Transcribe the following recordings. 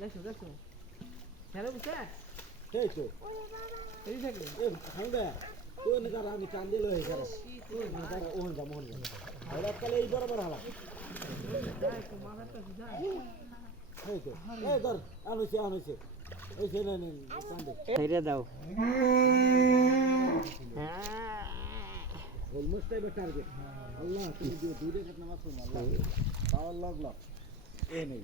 দেখো দেখো হ্যালো বুঝছে এই তো এই থাকলে এই খাইবে তুই না তারা আমি চান দিলো এই করে না তারা ওন যা মোহন যা ওরা কালে এই বরাবর হালা এই তো এই ধর আনুছে এই ছেলে নে চান দে ছেড়ে দাও অলমোস্ট টাইম টার্গেট আল্লাহ তুমি যে দূরে কাট নামাজ পড়ো আল্লাহ পাওয়ার লাগলো এই নেই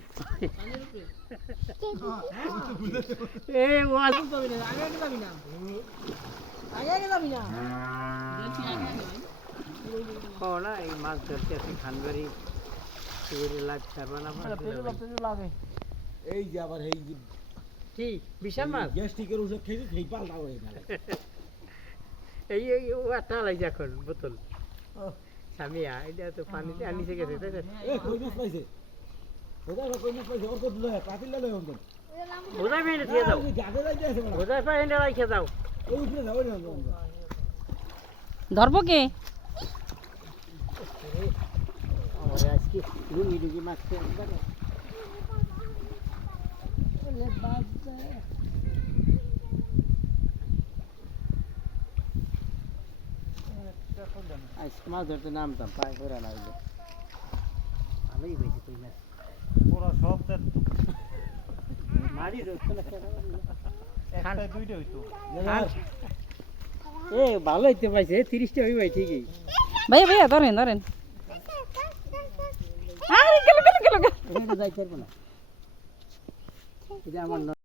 এ ওয়াজ যাবি না আগে যাবি না আগে যাবি না কোনা এই মাছ ধরতে আছে খানবাড়ি সুরে লাগ করবা না পেটে লাগে এই যে আবার এই যে কি বিশাল মাছ গ্যাস্ট্রিকের ওষুধ খেয়ে সেই পাল্টা হয়ে গেল এই এই ওটা লাগছে এখন বোতল সামিয়া এটা তো পানিতে আনিছে গেছে তাই এ কই মাছ পাইছে ওটা কই মাছ পাইছে ওর কত লয় পাতিল লয় ওন বোঝাই পাই না দিয়ে দাও জাগে যাইতে আছে বড় বোঝাই পাই না রাখে দাও ওই উপরে যাও না ধরবো কে ওরে আজকে লুঙ্গি ডুগি মাছ খেয়ে দেখো ওরে বাবা আজকে মাছ ধরতে নামতাম পায়ে করে না হইলে ভালোই হয়েছে তুই না পুরো সব মারি ধরতে না একটা দুইটা হইতো এ ভালো হইতে পাইছে 30টা হইবে ঠিকই ভাইয়া ভাইয়া ধরেন ধরেন আরে গেল গেল গেল এটা যাইতে পারবো না এটা আমার